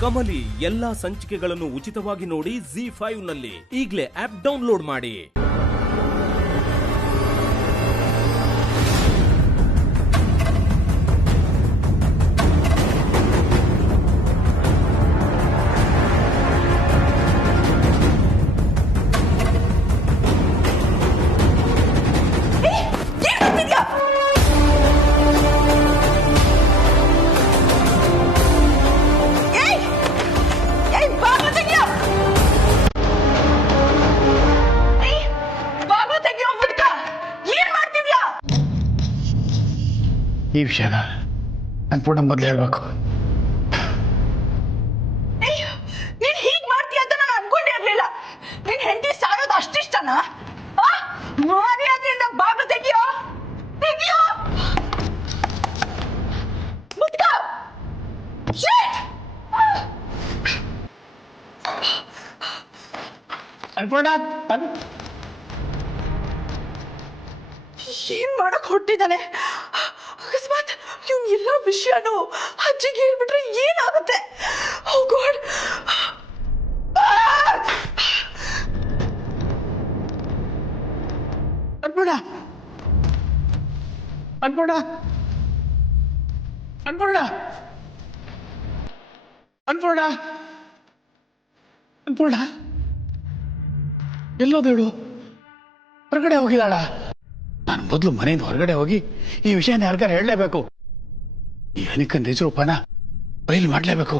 ಕಮಲಿ ಎಲ್ಲಾ ಸಂಚಿಕೆಗಳನ್ನು ಉಚಿತವಾಗಿ ನೋಡಿ ZEE5 ನಲ್ಲಿ ಈಗಲೇ ಆಪ್ ಡೌನ್ಲೋಡ್ ಮಾಡಿ. ಈ ವಿಷಯನ ನಾನು ಪೂರ್ಣ ಮೊದಲು ಹೇಳ್ಬೇಕು. ನೀನ್ ಹೀಗ್ ಮಾಡ್ತೀಯ ಅಂತ ನಾನು ಅನ್ಕೊಂಡೇ ಇರ್ಲಿಲ್ಲ. ನಿನ್ ಹೆಂಡತಿ ಸಾಯೋದು ಅಷ್ಟಿಷ್ಟನಾ? ಮರ್ಯಾದೆಯಿಂದ ಬಾಗಿಲು ತೆಗಿಯೋ ತೆಗಿಯೋ. ಮುದ್ಕ ಅನ್ಪೂರ್ಣ ಏನ್ ಮಾಡಕ್ ಹೊಟ್ಟಿದ್ದಾನೆ? ಅಕಸ್ಮಾತ್ ಇವ್ನ ಎಲ್ಲ ವಿಷಯನೂ ಅಜ್ಜಿಗೆ ಹೇಳ್ಬಿಟ್ರೆ ಏನಾಗುತ್ತೆ? ಓ ಗಾಡ್. ಅನ್ಪೂರ್ಣ ಅನ್ಪೂರ್ಣ ಅನ್ಪೂರ್ಣ ಅನ್ಪೂರ್ಣ ಅನ್ಪೂರ್ಣ ಎಲ್ಲೋದೇಳು? ಹೊರಗಡೆ ಹೋಗಿದ್ದಾಳ? ನಾನು ಮೊದಲು ಮನೆಯಿಂದ ಹೊರಗಡೆ ಹೋಗಿ ಈ ವಿಷಯನ ಯಾರಿಗಾರ ಹೇಳಲೇಬೇಕು. ಈ ಅನಿಕನ್ ನಿಜ ರೂಪನ ಬಯಲು ಮಾಡಲೇಬೇಕು.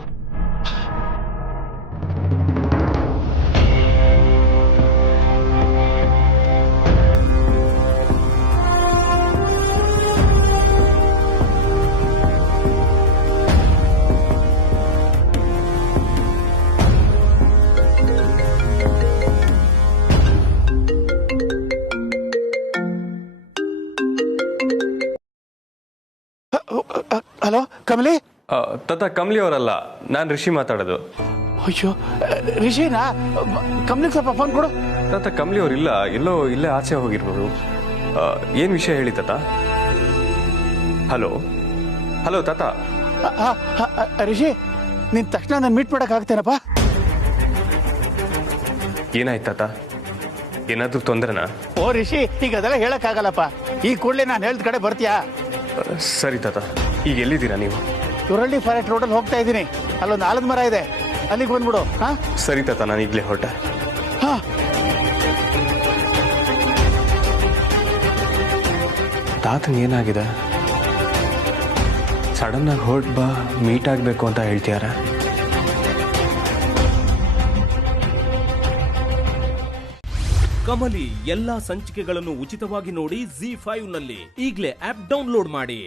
ಹಲೋ ಕಮಲಿ. ತಾತ ಕಮಲಿ ಅವರಲ್ಲ, ನಾನು ರಿಷಿ ಮಾತಾಡೋದು. ಅಯ್ಯೋ ರಿಷಿನಾ? ಕಮಲಿಗೆ ಸ್ವಲ್ಪ ಫೋನ್ ಕೊಡು. ತಾತ ಕಮಲಿ ಅವ್ರು ಇಲ್ಲ, ಎಲ್ಲೋ ಇಲ್ಲೇ ಆಚೆ ಹೋಗಿರ್ಬೋದು. ಏನು ವಿಷಯ ಹೇಳಿ ತಾತ? ಹಲೋ ಹಲೋ ತಾತ. ರಿಷಿ, ನೀನ್ ತಕ್ಷಣ ನಾನು ಮೀಟ್ ಮಾಡಕ್ ಆಗ್ತೇನಪ್ಪ? ಏನಾಯ್ತು ತಾತ? ಏನಾದ್ರೂ ತೊಂದರೆನಾ? ಓ ರಿಷಿ, ಈಗ ಅದೆಲ್ಲ ಹೇಳಕ್ ಆಗಲ್ಲಪ್ಪ. ಈ ಕೂಡಲೇ ನಾನು ಹೇಳಿದ ಕಡೆ ಬರ್ತೀಯಾ? ಸರಿ ತಾತ. ಈಗ ಎಲ್ಲಿದ್ದೀರಾ ನೀವು? ತುರಳ್ಳಿ ಫಾರೆಸ್ಟ್ ರೋಡಲ್ಲಿ ಹೋಗ್ತಾ ಇದ್ದೀನಿ. ಅಲ್ಲೊಂದು ಆಲದ ಮರ ಇದೆ, ಅಲ್ಲಿಗೆ ಬಂದ್ಬಿಡು. ಹಾ ಸರಿ ತಾತ, ನಾನು ಈಗಲೇ ಹೊರಟೆ. ಹಾ ತಾತಂಗೆ ಏನಾಗಿದೆ? ಸಡನ್ ಆಗಿ ಹೊರಟ್ ಬಾ, ಮೀಟ್ ಆಗಬೇಕು ಅಂತ ಹೇಳ್ತೀಯಾರ? ಕಮಲಿ ಎಲ್ಲಾ ಸಂಚಿಕೆಗಳನ್ನು ಉಚಿತವಾಗಿ ನೋಡಿ ZEE5 ನಲ್ಲಿ ಈಗಲೇ ಆಪ್ ಡೌನ್ಲೋಡ್ ಮಾಡಿ.